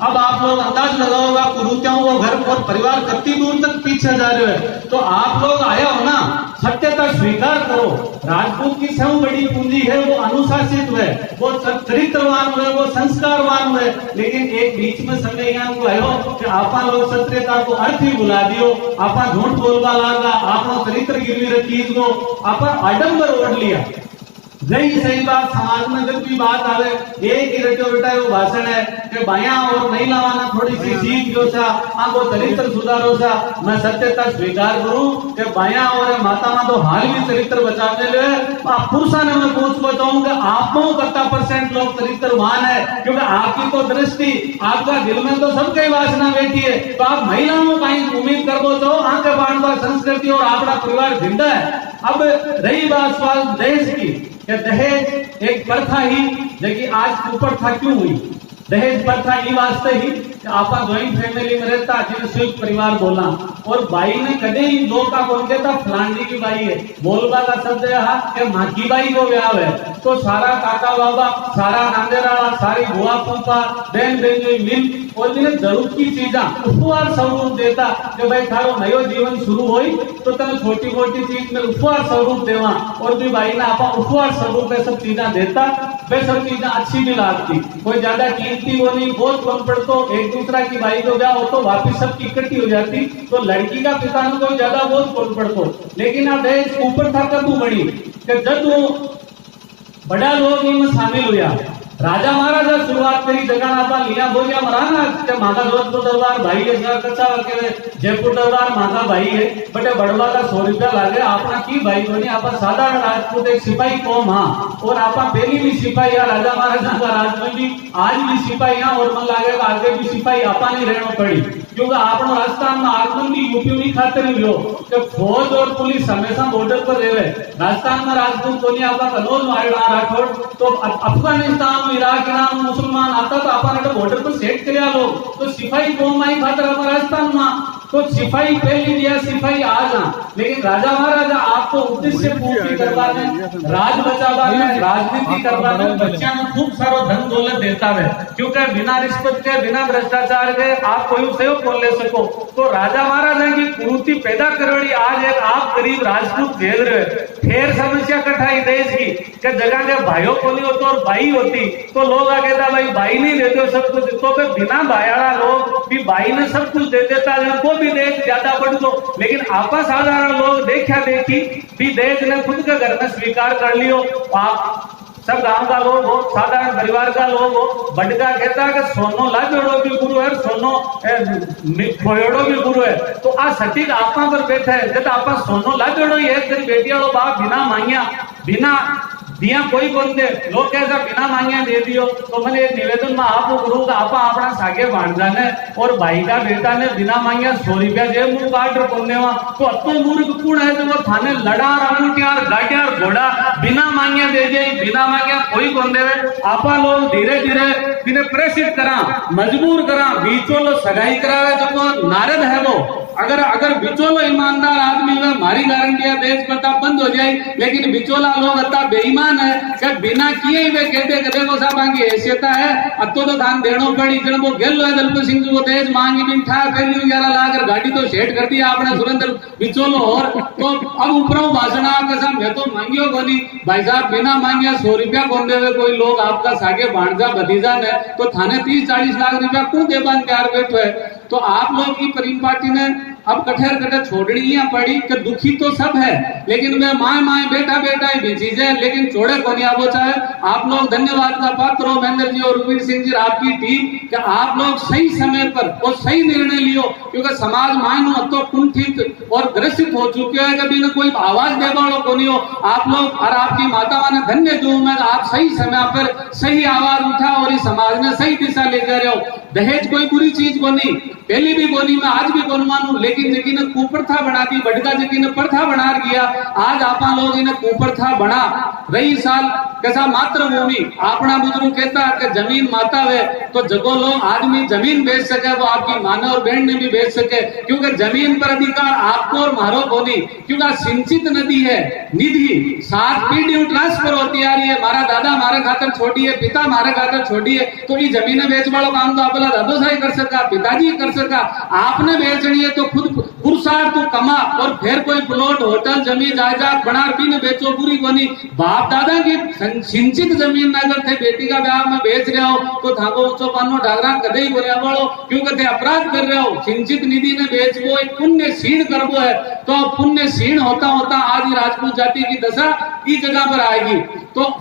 अब आप लोग अंदाज लगाओगा कुरूतियाओं वो घर और परिवार कितनी दूर तक पीछे जा रहे हैं। तो आप लोग आया हो ना, सत्यता स्वीकार करो। राजपूत की सब बड़ी पूंजी है वो अनुशासित हुए, वो चरित्रवान हुए, वो संस्कारवान हुए। लेकिन एक बीच में समय को आयो कि आपा लोग सत्यता को अर्थ ही भुला दियो, आपा झूठ बोलवा लागा, आपनो चरित्र गिरवी रखी दो, आपा आडंबर ओढ़ लिया। रही सही बात, समाज में जब भी बात आवे एक ही रटो बेटा वो भाषण है कि बाया और महिलाओं ने थोड़ी सी सीख जो सा वो चरित्र सुधारो सा। मैं सत्यता स्वीकार करूं कि बाया और माता तो हाल भी चरित्र बचाने ले। पुरुषा ने मैं पूछ बताऊं कि आप 90% लोग चरित्रवान है, क्योंकि आपकी तो दृष्टि, आपका दिल में तो सबकी वासना बैठी है। तो आप महिलाओं का उम्मीद कर दो तो आंखें बांधवा संस्कृति और आपका परिवार जिंदा है। अब रही बात सवाल दहेज की, दहेज एक प्रथा ही लेकिन आज कुप्रथा क्यों हुई? दहेज प्रथा ये वास्ते ही आपा ज्वाइंट फैमिली में रहता, जिन्हें संयुक्त परिवार बोला, और बाई ने कदे ही लोग का बोल कहता फलानी की बाई है, बोलबा का शब्द है माँ की बाई को ब्याह है। तो सारा काका बाबा, सारा नांदेराड़ा, सारी बुआ फूफा, बहन बहन मिल और जिन्हें जरूरत की चीजा उपहार स्वरूप देता कि भाई थारो नयो जीवन शुरू हुई तो तने छोटी मोटी चीज में उपहार स्वरूप देवा। और भी भाई ना आपा उपहार स्वरूप में सब चीजा देता, वे सब चीजा अच्छी भी लागती, कोई ज्यादा कीमती वो नहीं, बहुत कम पड़तो। एक दूसरा की भाई को ब्याह हो तो वापिस सबकी इकट्ठी हो जाती, तो लड़की का पिता ने कोई ज्यादा बहुत कम पड़तो। लेकिन अब दहेज ऊपर था कदू बड़ी कि जब वो बड़ा लोग इनमें शामिल हुआ, राजा महाराजा शुरुआत करी जगह आपा लिया बोलिया मराना के माता जोधपुर दरबार भाई है, कच्चा के जयपुर दरबार माता भाई है, बटे बड़वा का 100 रुपया लागे आपना की भाई को नहीं। आपा साधारण राजपूत एक सिपाही कौम, हाँ, और आपा पहली भी सिपाही राजा महाराजा का राज में भी आज भी सिपाही, और मन लागे आगे भी सिपाही आपा नहीं रहना पड़ी, क्योंकि आपनो राजस्थान में आगमन भी यूपी में खातिर लियो कि फौज और पुलिस हमेशा बॉर्डर पर रहे। राजस्थान में राजपूत को नहीं आपा कनौज मारेगा राठौड़, तो अफगानिस्तान इराक ईरान मुसलमान आता तो आपने तो बॉर्डर पर सेट कर लोग, तो सिपाही कौम आई खातर राजस्थान में तो सिपाही पहली दिया, सिपाही आज ना। लेकिन राजा महाराजा आपको उद्देश्य पूर्ति करवाने, राज बचावाने, राजनीति करवाने, बच्चा में खूब सारो धन दौलत देता है, क्योंकि बिना रिश्वत के, बिना भ्रष्टाचार के आप कोई सहयोग कर ले सको। तो राजा महाराजा की कुरूति पैदा करवाड़ी आज एक आप गरीब राजपूत झेल रहे। फिर समस्या कठाई देश की कि जगह के भाइयों को नहीं होता और बाई होती, तो लोग आ कहता भाई बाई नहीं देते सब कुछ, तो फिर बिना भायाड़ा लोग भी बाई ने सब कुछ दे देता को भी देश ज्यादा बढ़ दो। लेकिन आपस साधारण लोग देखा देखी भी देश ने खुद के घर में स्वीकार कर लियो। आप सब गांव का लोग हो, साधारण परिवार का लोग हो, बड़का कहता है कि सोनो लाजोड़ो भी गुरु है, सोनो खोयोड़ो भी गुरु है। तो आ सटीक आपा पर बैठा है, जब आपा सोनो लाजोड़ो ही है, तेरी बेटिया लो बाप बिना मांगिया बिना दिया कोई कौन दे, लोग कैसा बिना मांगिया दे दियो। तो मैंने एक निवेदन में आप गुरु का आपा अपना सागे भांजा ने और भाई का बेटा ने बिना मांगिया 100 रुपया जे मुंह काट रहे वहां, तो अतो मूर्ख कौन है जो वो थाने लड़ा अंगूठियार गाटियार घोड़ा बिना मांगिया दे दे, बिना मांगिया कोई कौन देवे। आपा लोग धीरे धीरे बिना प्रेषित करा, मजबूर करा, बीचों सगाई करावे, जो नारद है वो अगर बिचोलो ईमानदार आदमी में हमारी गारंटी है देश प्रताप बंद हो जाए। लेकिन बिचोला लोग अता बेईमान है कि बिना किए वे कहते कदे को साहब की हैसियत है, अतो तो दान देनो पड़ी। जब वो गेल है दलपत सिंह जी वो देश मांगी बिन ठा पहली 11 लाख गाड़ी तो सेट कर दिया आपने सुरेंद्र बिचोलो। और तो अब ऊपरों भाषण कसम मैं तो मांगियो कोनी भाई साहब, बिना मांगिया 100 रुपया कौन देवे कोई लोग आपका सागे भांजा भतीजा ने, तो थाने 30-40 लाख रुपया क्यों देवान तैयार बैठो है। तो आप लोग की प्रीम पार्टी ने अब कठेर कठेर छोड़नी ही पड़ी कि दुखी तो सब है, लेकिन मैं माए बेटा ही भी चीज है, लेकिन छोड़े को नहीं आवो चाहे। आप लोग धन्यवाद का पात्र हो महेंद्र जी और रुबीर सिंह जी आपकी टीम कि आप लोग सही समय पर और सही निर्णय लियो, क्योंकि समाज मायनो तो कुंठित और ग्रसित हो चुके हैं, कभी न कोई आवाज दे वालों को नहीं हो। आप लोग और आपकी माताओं ने धन्य जो मैं आप सही समय पर सही आवाज उठा और इस समाज में सही दिशा ले जा रहे हो। दहेज कोई बुरी चीज को नहीं, पहली भी बोली मैं आज भी बोल मानू, लेकिन लेकिन जकी ने कुप्रथा बना दी, बड़का जकी ने प्रथा बना दिया। आज आपा लोग इन्हें कुप्रथा बना रही साल कैसा मातृभूमि अपना बुजुर्ग कहता कि जमीन माता है, तो जगो लो आदमी जमीन बेच सके वो आपकी माने और बहन ने भी बेच सके, क्योंकि जमीन पर अधिकार आपको और मारो को नहीं, क्योंकि सिंचित नदी है निधि 7 पीढ़ी ट्रांसफर होती आ रही है। मारा दादा हमारे खातर छोड़ी है, पिता हमारे खातर छोड़ी है, तो ये जमीन बेच वालों काम तो अपना दादो साही कर सका, पिताजी कर सका। आपने बेचनी है तो खुद पुरुषार्थ तो कमा और फिर कोई प्लॉट होटल जमीन जायदाद बना भी बेचो, पूरी कोनी। बाप दादा की सिंचित जमीन अगर थे बेटी का ब्याह में बेच रहे हो तो थाको ऊंचो पानो ढागरा कदे ही बोलिया वालो, क्योंकि थे अपराध कर रहे हो। सिंचित निधि ने बेचबो एक पुण्य क्षीण करबो है, तो पुण्य क्षीण होता होता आज राजपूत जाति की दशा इस जगह पर आएगी। तो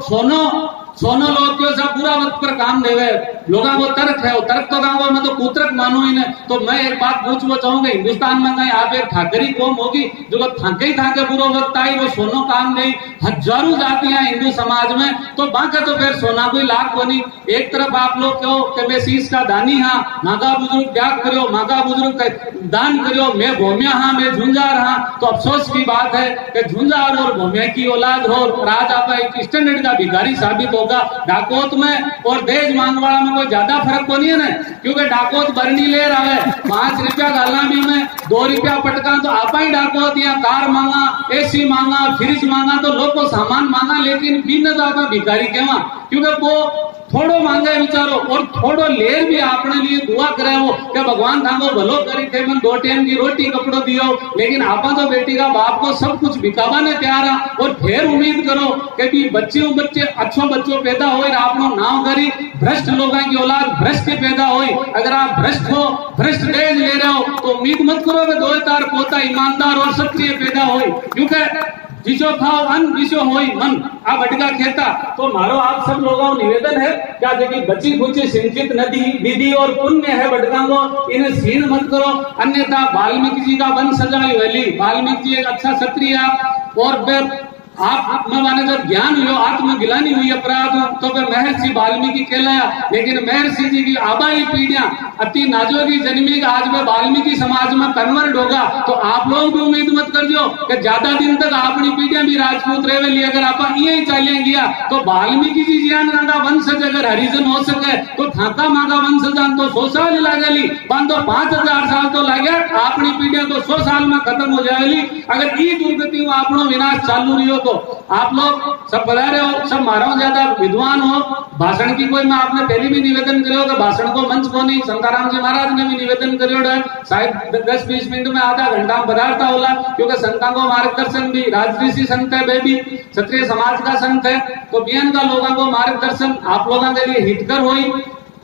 सोनो लोग क्यों सब पूरा वक्त पर काम देवे, लोगों को तर्क है, तर्क तो गाँव में तो कुतरक मानो इन्हें। तो मैं एक बात पूछना चाहूंगा, हिंदुस्तान में कहीं आप एक ठाकरी कौम होगी जो थाके पूरा वक्त आई वो सोनो काम नहीं, हजारों जातियां हिंदू समाज में, तो बाकी तो फिर सोना कोई लाख बनी। एक तरफ आप लोग कहो कि मैं शीश का दानी हाँ, मागा बुजुर्ग त्याग करो, मागा बुजुर्ग दान करो, मैं भोमिया हाँ, मैं झुंझार हाँ। तो अफसोस की बात है कि झुंझार और भोमिया की औलाद हो राज आपका एक स्टैंडर्ड का भिखारी साबित होगा। डाकोत में और देश मांगवाड़ा में कोई ज्यादा फर्क को नहीं है ना, क्योंकि डाकोत बरनी ले रहा है 5 रुपया गाला भी में 2 रुपया पटका, तो आपा ही डाकोत या कार मांगा, एसी मांगा, फ्रिज मांगा, तो लोग को सामान मांगा, लेकिन बिन ज्यादा भिखारी कहवा, क्योंकि वो थोड़ो मांगे विचारो और थोड़ो लेर भी अपने लिए दुआ करे हो कि भगवान थाको भलो करी थे, मैं 2 टाइम की रोटी कपड़ो दियो। लेकिन आपा तो बेटी का बाप को सब कुछ बिकावा ने प्यारा, और फिर उम्मीद करो कि बच्चे अच्छो बच्चों पैदा हो, आपनो नाव करी भ्रष्ट लोगों की औलाद भ्रष्ट पैदा हो। अगर आप भ्रष्ट हो, भ्रष्ट देश ले रहे हो, तो उम्मीद मत करो कि 2 तार पोता ईमानदार और सच्चे पैदा हो, क्योंकि जिसो खाओ अन्न जिसो होई मन आ बटका खेता। तो मारो आप सब लोगों को निवेदन है क्या देखिए बची खुची सिंचित नदी विधि और पुण्य है बटका को, इन्हें सीन मत करो, अन्यथा वाल्मीकि जी का वन सजाई वैली, वाल्मीकि जी एक अच्छा क्षत्रिय और फिर आप में माने जब ज्ञान हुई आत्मगिलानी हुई अपराध तो फिर महर्षि वाल्मीकि कहलाया। लेकिन महर्षि जी की आबाई पीढ़ियां अति नाजोगी जन्मी आज में वाल्मीकि समाज में कन्वर्ट होगा, तो आप लोग भी उम्मीद मत कर दो कि ज्यादा दिन तक अपनी पीढ़ियां भी राजपूत रहे ली। अगर आप यही चाहिए गया तो वाल्मीकि जी ज्ञान का वंशज अगर हरिजन हो सके तो थाका मागा वंशजान तो 100 साल लागेली, बांधो 5000 साल तो लगे, अपनी पीढ़ियां तो 100 साल में खत्म हो जाएगी। अगर ये दुर्गति में आपनो विनाश चालू रही हो, आप लोग सब बता रहे हो, सब मारो ज्यादा विद्वान हो, भाषण की कोई मैं आपने पहले भी निवेदन करो कि भाषण को मंच को नहीं, संताराम जी महाराज ने भी निवेदन करो है, शायद 10-20 मिनट में आधा घंटा पदार्थ होला, क्योंकि संतां को मार्गदर्शन भी राजऋषि संत है, वे भी क्षत्रिय समाज का संत है, तो बियन का लोगों को मार्गदर्शन आप लोगों के लिए हितकर होई।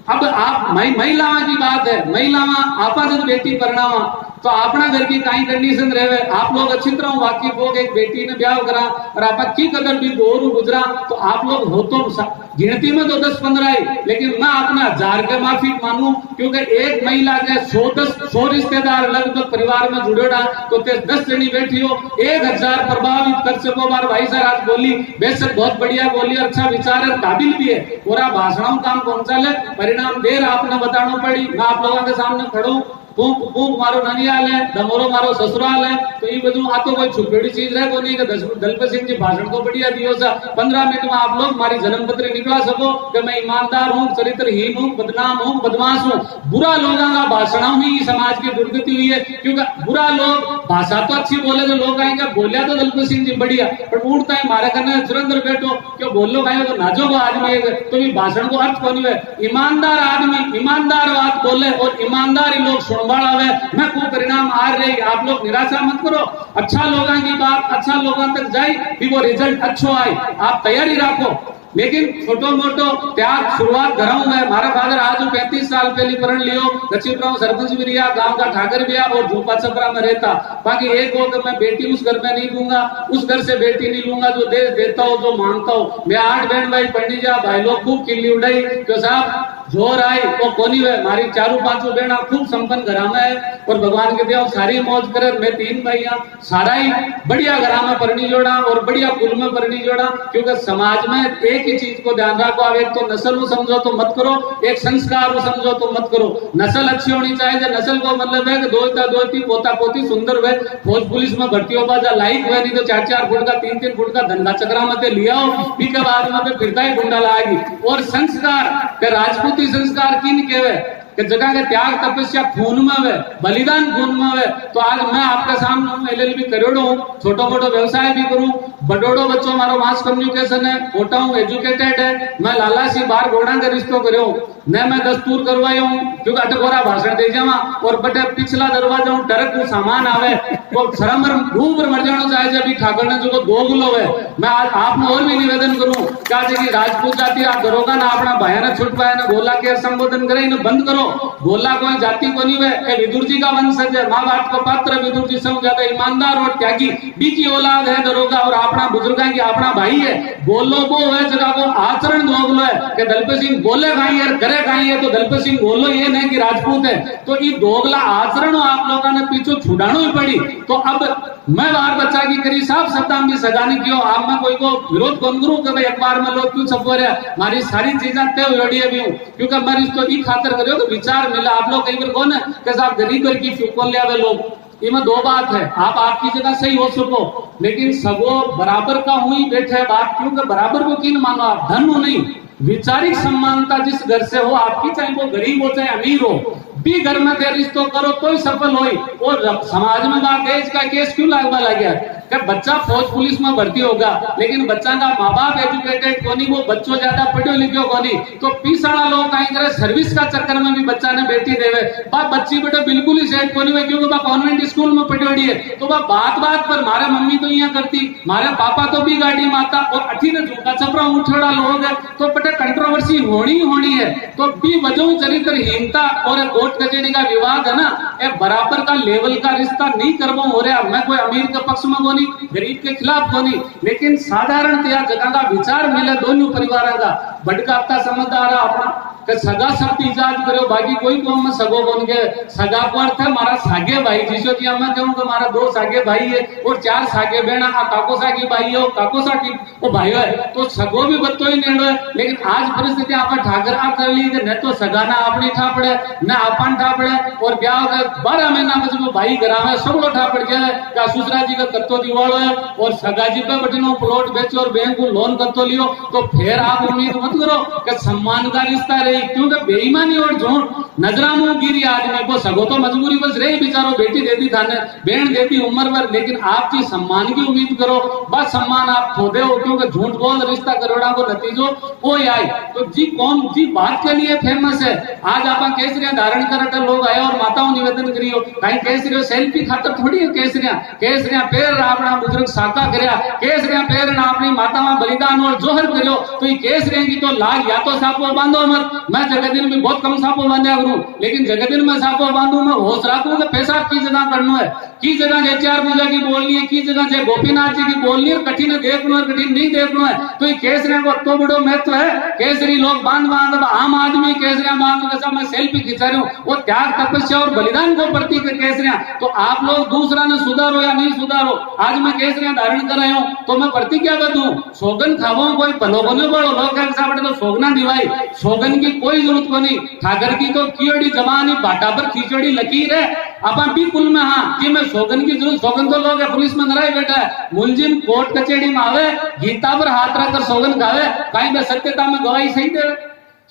अब आप महिलाओं की बात है, महिलाओं आपा जब बेटी परिणामा तो अपना घर की कई कंडीशन रहे, आप लोग अच्छी तरह वाकिफ हो, एक बेटी ने ब्याह करा और आप की कदर भी 2 गुजरा, तो आप लोग हो तो गिनती में तो 10-15 आई, लेकिन मैं अपना 1000 के माफी मानू, क्योंकि एक महिला के 100 रिश्तेदार लगभग परिवार में जुड़े तो 10 जनी बैठी हो, 1000 प्रभावित कर सको। बार भाई सर आज बोली बेशक बहुत बढ़िया बोली, अच्छा विचार है, काबिल भी है, पूरा भाषणों काम पहुंचा ले, परिणाम देर आपने बताना पड़ी। मैं आप लोगों के सामने खड़ू, पूक मारो ननियाल है, दमोरो मारो ससुराल है, तो ये बजू आ तो कोई छुपेड़ी चीज रहे को नहीं कि दलपत सिंह जी भाषण को बढ़िया दियो सा 15 मिनट में आप लोग हमारी जन्म पत्री निकला सको कि मैं ईमानदार हूँ, चरित्रहीन हूँ, बदनाम हूँ, बदमाश हूँ। बुरा लोगों का भाषण ही समाज की दुर्गति हुई है, क्योंकि बुरा लोग भाषा तो अच्छी बोले तो लोग आएंगे, बोलिया तो दलपत सिंह जी बढ़िया, पर उड़ता है मारे करने सुरेंद्र बैठो क्यों बोलो भाई तो नाजो को आदमी तो भी भाषण को अर्थ कौन है। ईमानदार आदमी ईमानदार बात बोले और ईमानदारी लोग मैं को परिणाम आ रही, आप लोग निराशा मत करो, अच्छा लोगों की बात अच्छा लोगों तक जाए भी वो रिजल्ट अच्छो आए, आप तैयारी रखो। लेकिन छोटो मोटो त्याग शुरुआत घरों में, हमारा फादर आज 35 साल पहले पढ़ लियो, लक्ष्मीपुर सरपंच भी रिया, गांव का ठाकर भी और झोपा छपरा में रहता। बाकी एक हो कि मैं बेटी उस घर में नहीं दूंगा, उस घर से बेटी नहीं लूंगा जो देश देता हो, जो मांगता हो। मैं 8 बहन भाई पंडित जा भाई लोग खूब किल्ली उड़ाई, क्यों साहब जोर आई वो कोनी वे मारी चारू पांचों बेना खूब संपन्न घरा में है और भगवान के दिया सारी मौज करे। मैं 3 भाइयां सारा ही बढ़िया घरा में परनी जोड़ा और बढ़िया कुल में परनी जोड़ा, क्योंकि समाज में एक ही चीज को ध्यान रखो, आप एक तो नस्ल समझो तो मत करो, एक संस्कार समझो तो मत करो। नस्ल अच्छी होनी चाहिए, नस्ल को मतलब है कि दोती पोता पोती सुंदर हुए, फौज पुलिस में भर्ती हो जा लाइक हुए, नहीं तो 4-4 फुट का 3-3 फुट का धंधा चक्रा मत लिया हो, के बाद में फिरता ही गुंडा लाएगी। और संस्कार के राजपूती संस्कार किन केवे कि जगह के त्याग तपस्या खून में वे, बलिदान खून में वे। तो आज मैं आपके सामने LLB करोड़ो हूँ, छोटो मोटो व्यवसाय भी करूँ, बड़ोड़ो बच्चों मारो मास कम्युनिकेशन है, मोटा हूँ, एजुकेटेड है, मैं लाला सी बार घोड़ा के रिश्तों करो न मैं दस्तूर करवाई हूँ, क्योंकि अटकोरा भाषण दे जावा और बटे पिछला दरवाजा हूँ टरक को सामान आवे तो शर्म ऊपर मर जाना चाहे जब ठाकुर ने जो दोगलो है। मैं आज आपने और भी निवेदन करूँ क्या जी राजपूत जाति आप करोगा ना अपना भाया ने छुट पाया ना गोला के संबोधन करे इन्हें बंद करो। गोला कोई जाति को नहीं है, विदुर जी का वंशज है, माँ बाप को पात्र विदुर जी से ज्यादा ईमानदार और त्यागी बी की औलाद है दरोगा और अपना बुजुर्ग की अपना भाई है। बोलो वो है जगह को आचरण दोगलो है कि दलपत सिंह बोले खाई है करे खाई है तो दलपत सिंह बोलो ये नहीं कि राजपूत है। तो ये दोगला आचरण आप लोगों ने पीछे छुड़ानो ही पड़ी। तो अब मैं बार बच्चा की करी साफ सत्ता में सजाने की आप में कोई को विरोध कौन करूं कि भाई अखबार में लोग क्यों छपवा रहे, हमारी सारी चीजें तय हुई भी हूँ क्योंकि मैं इसको ई खातर करो तो विचार मिला। आप लोग कई बार कौन है कि साहब गरीब की क्यों ले आवे लोग, इसमें 2 बात है, आप आपकी जगह सही हो सको लेकिन सबो बराबर का हुई बैठे बात क्यों कि बराबर को किन मानो आप, धन हो नहीं, विचारिक समानता जिस घर से हो आपकी, चाहे वो गरीब हो चाहे अमीर हो, भी घर में दे रिश्तो करो तो ही सफल होई। और समाज में बात देश का केस क्यों लगवा लग गया कि बच्चा फौज पुलिस में भर्ती होगा लेकिन बच्चा का माँ बाप एजुकेटेड कोनी, वो बच्चों ज्यादा पढ़े लिखे कोनी, तो पीसाड़ा लोग कहीं करे सर्विस का चक्कर में भी बच्चा ने बेटी देवे बाप बच्ची बेटे बिल्कुल ही सेट कोनी हुए क्योंकि वह कॉन्वेंट स्कूल में पढ़ी है। तो वह बात बात पर मारे मम्मी तो यहाँ करती, मारे पापा तो भी गाड़ी माता और अठी ने झूठा छपरा उठड़ा लोग है तो बेटे कंट्रोवर्सी होनी है। तो भी वजह चरित्रहीनता और कोर्ट कचहरी का विवाद है ना, ये बराबर का लेवल का रिश्ता नहीं करवा हो रहा। मैं कोई अमीर के पक्ष में कोनी गरीब के खिलाफ कोनी, लेकिन साधारणतया जगह का विचार मिले दोनों परिवार का भटकाता समझदार अपना सगा शब्द इजाद करो बाकी कोई को मैं सगो बन के सगा को अर्थ है मारा सागे भाई जिसो कि मैं कहूँ कि हमारा 2 सागे भाई है और 4 सागे बहना काको सा की भाई है और काको सा की वो भाई है तो सगो भी बत्तो ही नेड़ो है। लेकिन आज परिस्थिति आप ठाकर आप कर ली न तो सगा ना अपनी ठापड़े न अपन ठापड़े और ब्याह 12 महीना में जब भाई घरा में सगड़ो ठापड़ गया है क्या ससुरा जी का कत्तो दिवाड़ो है और सगा जी पे बटनो प्लॉट बेचो और बैंक को लोन कत्तो लियो तो फिर आप उम्मीद मत करो कि सम्मान का रिश्ता रहे, क्योंकि बेईमानी और झूठ नजरामो गिरी आदमी को सगो तो मजबूरी बस रही बेचारो बेटी देती थाने बहन देती उम्र भर, लेकिन आप जी सम्मान की उम्मीद करो बस सम्मान आप खोदे हो क्योंकि झूठ बोल रिश्ता करोड़ा को नतीजो वो आई। तो जी कौन जी बात के लिए फेमस है आज आप केसरिया धारण करते लोग आए और माताओं निवेदन करियो कहीं केसरियो सेल्फी खातर थोड़ी है केसरिया पैर अपना बुजुर्ग साका करया केसरिया पैर ना अपनी माताओं बलिदान और जोहर करो तो ये केसरिया की तो लाग या तो सापो बांधो मत। मैं जगदिन में बहुत कम सापो बांधा करूं लेकिन जगदिन में सापो बांधू मैं होश रखूं कि पैसा की जगह करना है की जगह जय चार पूजा की बोलनी है की जगह जय गोपीनाथ जी की बोलनी है, कठिन देखना है कठिन नहीं देखना है। तो ये केसरिया को तो बड़ो महत्व है, केसरी लोग बांध आम आदमी केसरिया बांध जैसा मैं सेल्फी खिंचा रही हूँ वो त्याग तपस्या और बलिदान को प्रतीक है केसरिया। तो आप लोग दूसरा ने सुधारो या नहीं सुधारो, आज मैं केसरिया धारण कर रहा हूँ तो मैं प्रतिज्ञा बदू सोगन खावो कोई भलो बनो बड़ो लोग तो सोगना दिवाई सोगन की कोई जरूरत को नहीं। ठाकर की तो कीड़ी जमानी बाटा पर खिचड़ी लकीर है अपन भी कुल में हाँ कि मैं सोगन की जरूरत सोगन तो लोग पुलिस में नराय बैठा है मुलजिम कोर्ट कचेड़ी में आवे गीता पर हाथ रखकर सोगन खावे कहीं भी सत्यता में गवाही सही दे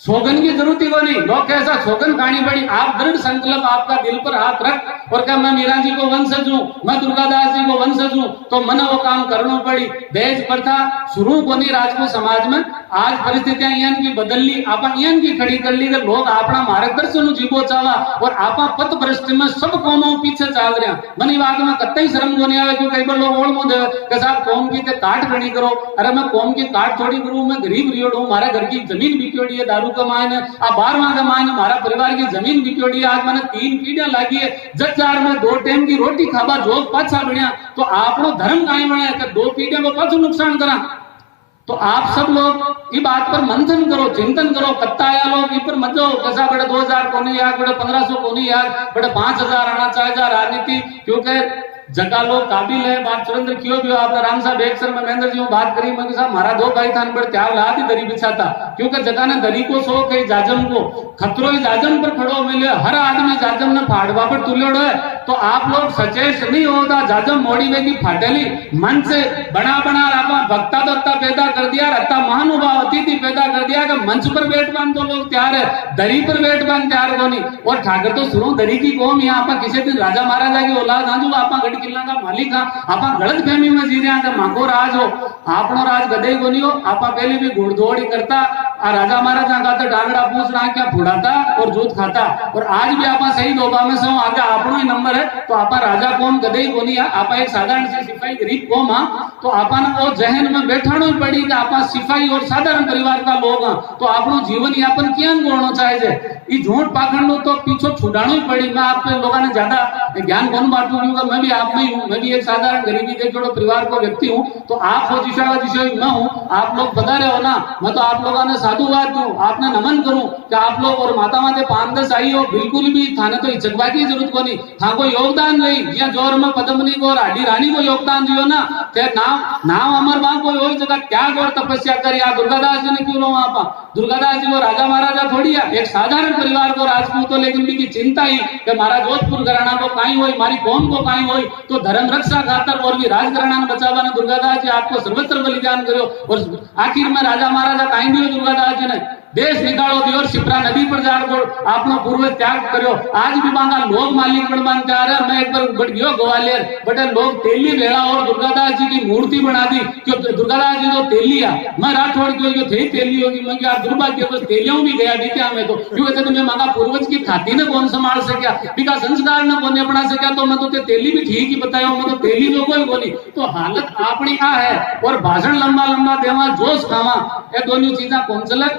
सोगन की जरूरत ही को नहीं। लोग कैसा सोगन खानी पड़ी, आप दृढ़ संकल्प आपका दिल पर हाथ रख और क्या मैं मीरा जी को वंशज हूँ मैं दुर्गादास जी को वंशज हूँ तो मन वो काम करना पड़ी। दहेज प्रथा शुरू को नहीं राजपूत समाज में, आज परिस्थितियां इन की बदल ली आप इन की खड़ी कर ली लोग अपना मार्गदर्शन जीवो चावा और आपा पथ भ्रष्ट में सब कौमों पीछे चल रहे हैं। मनी बात में कतई शर्म को नहीं आवे क्यों कई बार लोग ओढ़ मुंह देवे कि साहब कौम की काट खड़ी करो। अरे मैं कौम की काट थोड़ी करूँ, मैं गरीब रियोड़ हूँ, हमारे घर की जमीन बिकोड़ी है दारू कमाए आप 12वां कमाए हमारा परिवार की जमीन बिकोड़ी है। आज मैंने 3 पीढ़ियां लागी है जब 4 में 2 टाइम की रोटी खाबा जो पाछा बढ़िया तो आपनो धर्म कहीं बने 2 पीढ़ियों को पाछो नुकसान करा तो आप सब लोग ये बात पर मंथन करो, चिंतन करो। कत्ता आया लोग ये पर मत जाओ कैसा बड़े 2000 को नहीं यार, बड़े 1500 को नहीं यार, बड़े 5000 आना चाहिए राजनीति, क्योंकि जगह लोग काबिल है। बात सुरेंद्र क्यों भी आपने राम साहब एक सर महेंद्र जी बात करी, मैं साहब हमारा 2 भाई था पर त्याग ला दी दरी बिछाता, क्योंकि जगह ने दरी को शौक है जाजम को, खतरो जाजम पर खड़ो मिले, हर आदमी जाजम ने फाड़वा पर तुलेड़ो है। तो आप लोग सचेत नहीं होता, जाजम मोड़ी में की फाटेली मन से बना बना आपा भक्ता दत्ता पैदा कर दिया, रत्ता महानुभाव अतिथि पैदा कर दिया कि मंच पर बैठवान तो लोग तैयार है, दरी पर बैठवान तैयार को नहीं। और ठाकर तो सुनो दरी की कौम यहाँ आपा किसी दिन राजा महाराजा की औलाद आजू आपा गढ़ किला का मालिक हाँ, आपा गलत फहमी में जी रहे हैं मांगो राज हो, आपनो राज गदे को नहीं हो। आपा पहले भी घुड़दौड़ी करता, राजा महाराजा का तो डांगड़ा पूछना क्या फुड़ाता और जूत खाता, और आज भी आपा सही दोबा में सो आगे आपनो ही नंबर है। तो आपा राजा कौन गदे ही को नहीं है, आपा एक साधारण सी सिपाही गरीब कौम हाँ, तो आपा वो जहन में बैठानो ही पड़ी कि आपा सिपाही और साधारण परिवार का लोग हाँ, तो आपनो जीवन यापन क्या गोड़ना चाहिए। ये झूठ पाखंड तो पीछे छुड़ानो ही पड़ी। मैं आप लोगों ने ज्यादा ज्ञान कौन बांटू, क्योंकि मैं भी आप में ही हूँ, मैं भी एक साधारण गरीबी के जोड़ो परिवार को व्यक्ति हूँ। तो आप हो जिशा मैं हूँ, आप लोग बता रहे हो ना, मैं तो आप लोगों ने साधुवाद दूं, आपने नमन करूं कि आप लोग और माता माते 5-10 आई हो, बिल्कुल भी थाने तो हिचकवा की जरूरत को नहीं, था को योगदान नहीं, या जोर में पद्मनी को और आडी रानी को योगदान दियो ना, ते नाम अमर वहां कोई वही जगह त्याग और तपस्या करी। आ दुर्गादास जी ने क्यों लो वहां पर, दुर्गादास जी को राजा महाराजा थोड़ी है, एक साधारण परिवार को राजपूत हो, लेकिन भी की चिंता ही कि मारा जोधपुर घराना को काई हुई, मारी कौम को काई हुई, तो धर्म रक्षा खातर और भी राजघराना ने बचावा ने दुर्गादास जी आपको सर्वत्र बलिदान करो। और आखिर में राजा महाराजा काई दियो दुर्गादास जी ने देश निकालो दियो और शिप्रा नदी पर जाकर आपनो पूर्व त्याग करो। आज भी बांगा लोग मालिक बनवान तैयार है। मैं एक बार बढ़ गयो ग्वालियर, बटे लोग तेली भेड़ा और दुर्गादास जी की मूर्ति बना दी, क्यों दुर्गादास जी तो तेलिया, मैं राठौड़ क्यों जो थे तेली होगी, मैं क्या दुर्भाग्य तो तेलियों भी गया दिखा मैं तो, क्योंकि तो मैं मांगा पूर्वज की खाती ने कौन संभाल सका, बिका संस्कार ने कौन अपना सका, तो मैं तो तेली भी ठीक ही बताया, मैं तो तेली लोगों ही बोली। तो हालत अपनी आ है, और भाषण लंबा लंबा देवा जोश खावा, ये दोनों चीजें कौन चले।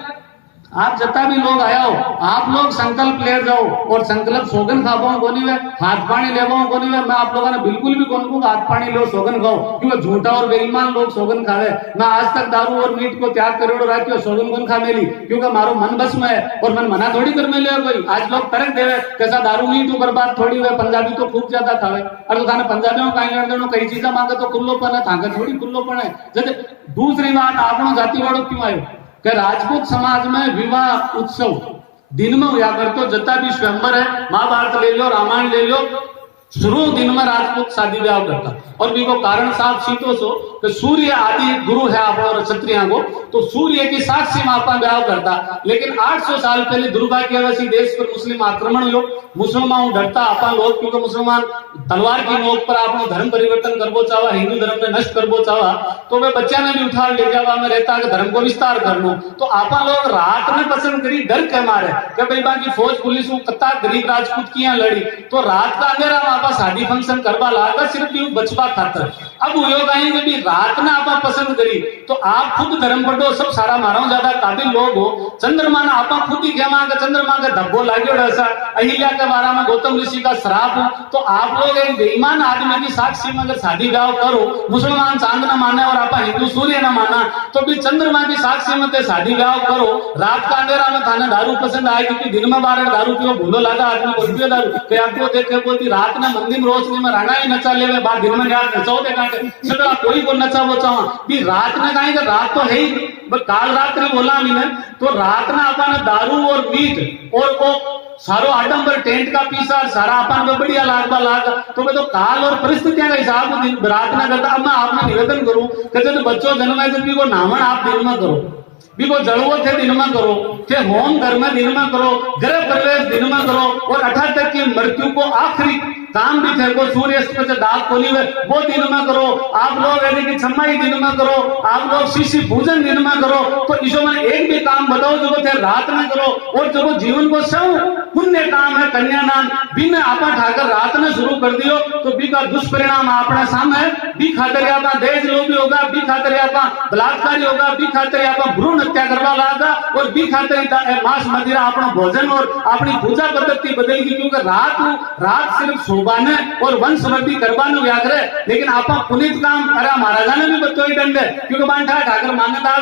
आप जता भी लोग आया हो, आप लोग संकल्प ले जाओ, और संकल्प सोगन खाओ कोनी वे, हाथ पानी लेवाओ कोनी वे। मैं आप लोगों ने बिल्कुल भी कौन को हाथ पानी लो सोगन खाओ, क्योंकि झूठा और बेईमान लोग सोगन खावे। मैं आज तक दारू और मीट को त्याग करोड़ो राखियो, सोगन कौन खा मेली, क्योंकि मारो मन बस में है, और मन मना थोड़ी कर मेले कोई। आज लोग तरक देवे कैसा दारू मीट बर्बाद थोड़ी हुए, पंजाबी तो खूब ज्यादा खावे, और तो खाने पंजाबियों का लेन देनो कई चीजें मांगे तो खुल्लोपन है, थाका थोड़ी खुल्लोपन है। जैसे दूसरी बात आपनो जाति वालों क्यों आयो कि राजपूत समाज में विवाह उत्सव दिन में हुआ कर, तो जता भी स्वयंवर है, महाभारत ले लो, रामायण ले लो, शुरू दिन में राजपूत शादी ब्याह करता। और भी को कारण साफ सीतो सो कि सूर्य आदि गुरु है आप और क्षत्रिया को, तो सूर्य की साक्षी में आपा ब्याह करता। लेकिन 800 साल पहले दुर्भाग्यवशी देश पर मुस्लिम आक्रमण हुआ, मुसलमान डरता आपा लोग, क्योंकि मुसलमान तलवार की नोक पर आपनो धर्म परिवर्तन करबो चावा, हिंदू धर्म ने नष्ट करबो चावा, तो वे बच्चा ने भी उठा ले जावा में रहता कि धर्म को विस्तार कर लो। तो आपा लोग रात में पसंद करी डर के मारे कि भाई बाकी फौज पुलिस कत्ता गरीब राजपूत की यहाँ लड़ी, तो रात का अंधेरा में आपा शादी फंक्शन करवा लागा सिर्फ यूं बचवा खातर। अब योग आई जब रात में आपा पसंद करी, तो आप खुद धर्म पढ़ो, सब सारा मारो ज्यादा काबिल लोग हो। चंद्रमा ने आपा खुद ही क्या मांगा, चंद्रमा का धब्बो लाग्यो ऐसा, अहिल्या के बारे में गौतम ऋषि का श्राप हो। तो आप लोग एक बेईमान आदमी की साक्षी में अगर शादी ब्याह करो, मुसलमान चांद न माने और आपा हिंदू सूर्य न माना, तो भी चंद्रमा की साक्षी में शादी ब्याह करो। रात का अंधेरा में थाने दारू पसंद आए, क्योंकि दिन में 12 दारू पियो भूलो लागा आदमी को पियो दारू के आपको देखे बोलती रात में मंदिर में रोशनी में राणा ही नचा ले, बाद दिन में जाकर नचाओ देखा सगड़ा कोई को नचा वो चावा भी रात में कहेंगे, रात तो है ही काल रात्रि बोला मैंने, तो रात में अपन दारू और मीट और वो सारो आडम्बर टेंट का पीसा सारा अपन को बढ़िया लागबा लाग, तो मैं तो काल और परिस्थितियों का हिसाब रात में करता। अब मैं आपने निवेदन करूं कि जब बच्चों जन्म है जब को नामन आप दिन में करो, भी को जड़वो थे दिन में करो, थे होम घर में दिन में करो, गृह प्रवेश दिन में करो, और 18 तक की मृत्यु को आखिरी काम भी थे को सूर्यास्त पे दाग खोली हुए वो दिन में करो। आप लोग यदि की छमाई दिन में करो, आप लोग शिशि पूजन दिन में करो, तो इसो में एक भी काम बताओ जो थे रात में करो। और जो जीवन को सब पुण्य काम है कन्यादान, बिन आपा ठाकर रात में शुरू कर दियो, तो बी का दुष्परिणाम अपने सामने बी खातर आपा दहेज लोभी होगा, बी खातर आपा बलात्कारी होगा, बी खातर आपा भ्रूण हत्या करवा लागा और बी खातर मांस मदिरा अपना भोजन और अपनी पूजा पद्धति बदलेगी, क्योंकि रात सिर्फ शोभाने और वंशवृद्धि करवाने व्याग्रह, लेकिन आपा पुनित काम करा महाराजा ने भी बतोई दंड है, क्योंकि बांठा ठाकर मान्यता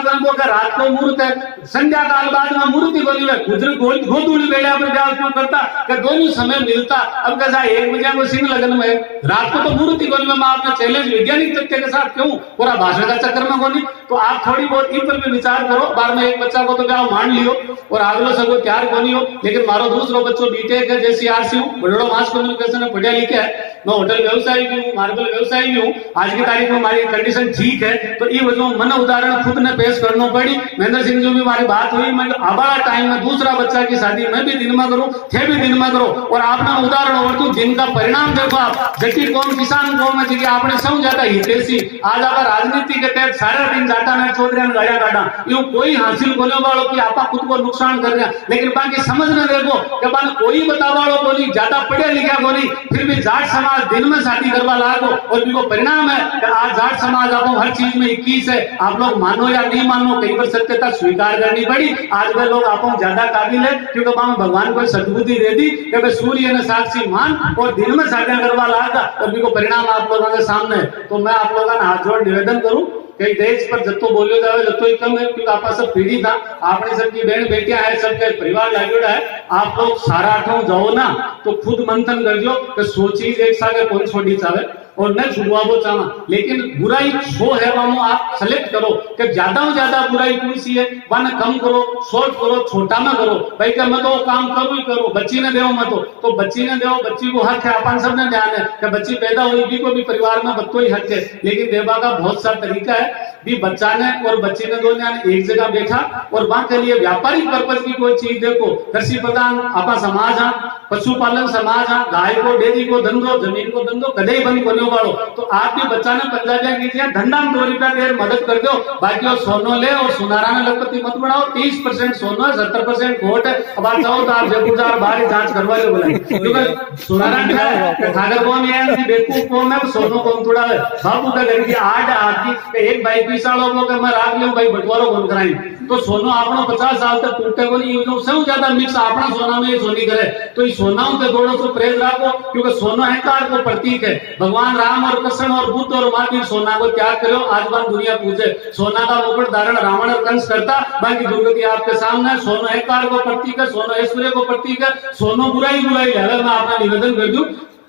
रात को मुहूर्त है, संध्या काल बाद में मूर्ति बोली है, गुजर गोदूली बेड़ा पर ब्याह क्यों करता कि दोनों समय मिलता। अब कैसा 1 बजे को सिंह लगन में रात को तो मूर्ति बोली में आपने चैलेंज वैज्ञानिक तथ्य के साथ क्यों पूरा भाषा का चक्कर में कोनी। तो आप थोड़ी बहुत इन पर भी विचार करो। बार में एक बच्चा को तो ब्याह मान लियो और आगलो सबको तैयार कोनी हो, लेकिन मारो दूसरो बच्चों बीटेक है जैसी आरसी हूँ, बड़ोड़ो मास कम्युनिकेशन में पढ़िया लिखा है, मैं होटल व्यवसायी भी हूँ, मार्बल व्यवसायी भी हूँ, आज की तारीख में हमारी कंडीशन ठीक है। तो ये वजह मन उदाहरण खुद ने पेश करना पड़ी। महेंद्र सिंह जी भी हमारी बात हुई, मैं आबाड़ा टाइम में दूसरा बच्चा की शादी मैं भी दिन में करूँ, थे भी दिन में करो और आपने उदाहरण और तू दिन का परिणाम देखो। आप जटी कौम किसान कौम है जी आपने सब ज्यादा हितेशी आज आप राजनीति के तहत सारा दिन जाता मैं चौधरी गाड़ा गाड़ा यूं कोई हासिल होने वालों की आपा खुद को नुकसान कर रहे हैं, लेकिन बाकी समझने देखो कि कोई बता वालों को नहीं, ज्यादा पढ़े लिखा को नहीं, फिर भी जाट समाज दिन में शादी करवा लागो और भी परिणाम है कि आज जाट समाज आपको हर चीज में 21 है। आप लोग मानो या नहीं मानो, कई बार सत्यता स्वीकार करनी पड़ी। आज वे लोग आपको ज्यादा काबिल है क्योंकि भगवान को सद्बुद्धि दे दी कि सूर्य ने साक्षी मान और दिन में शादी करवा लागा और भी परिणाम आप लोगों के सामने है। तो मैं आप लोगों ने हाथ जोड़ निवेदन करूं कि देश पर जत्तो बोलियो जावे जत्तो ही कम है, क्योंकि आप सब पीढ़ी था, आपने सबकी बहन बेटियां है, सबके परिवार लागेड़ा है। आप लोग सारा जाओ ना तो खुद मंथन कर जो कि सोची एक सागे कौन छोड़ी चाहे और न छुड़वाबो चाहा, लेकिन बुराई शो है वामो आप सेलेक्ट करो कि ज्यादा से ज्यादा बुराई कौन सी है, वन कम करो, शॉर्ट करो, छोटा में करो। भाई क्या मैं तो काम करूँ ही करो, बच्ची ने देव मत तो बच्ची ने देव, बच्ची को हक है, अपन सब ने ध्यान है कि बच्ची पैदा हुई भी को भी परिवार में बच्चों ही हक है, लेकिन देवा का बहुत सा तरीका है। भी बच्चा ने और बच्ची ने दोनों ने एक जगह बैठा और वहां के लिए व्यापारिक पर्पज की कोई चीज देखो, कृषि प्रधान आपा समाज है, पशुपालन समाज है, गाय को डेयरी को धंधो, जमीन को धंधो कदे बंद करने वालो। तो आप भी बच्चा ने पंजाबिया कीजिए, धंधा में 2 रुपया देर मदद कर दो, बाकी और सोनो ले और सुनारा ने लखपति मत बनाओ। 30% सोनो है, 70% वोट है। अब आप चाहो तो आप जयपुर जा बाहर जांच करवा लो बोला, क्योंकि सुनारा क्या है ठाकर कौन है बेवकूफ कौन है, सोनो कौन थोड़ा है। बापू का घर की 8 आदमी एक भाई 20 सालों को मैं राख लूं भाई बंटवारो कौन कराई, तो सोनो अपना 50 साल तक टूटे को नहीं, सबसे ज्यादा मिक्स अपना सोना में सोनी करे। तो ये सोनाओं के थोड़ा सा परहेज रखो, क्योंकि सोना अहंकार को प्रतीक है। भगवान राम और कृष्ण और बुद्ध और महावीर सोना को त्याग करो, आज बात दुनिया पूछे। सोना का मुकुट धारण रावण और कंस करता, बाकी दुर्गति आपके सामने। सोनो अहंकार को प्रतीक है, सोनो ऐश्वर्य को प्रतीक है, सोनो बुराई बुराई है। अगर मैं अपना निवेदन कर दूं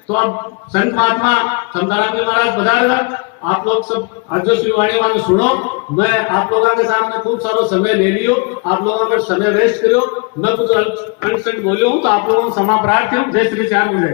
तो अब संत महात्मा संताराम जी महाराज बधाएगा, आप लोग सब अजस्वी वाणी वाले सुनो। मैं आप लोगों के सामने खूब सारा समय ले लियो, आप लोगों का समय वेस्ट करो, मैं कुछ अनसंट बोलियो हूं तो आप लोगों को क्षमा प्रार्थी हूं। जय श्री चार मुझे।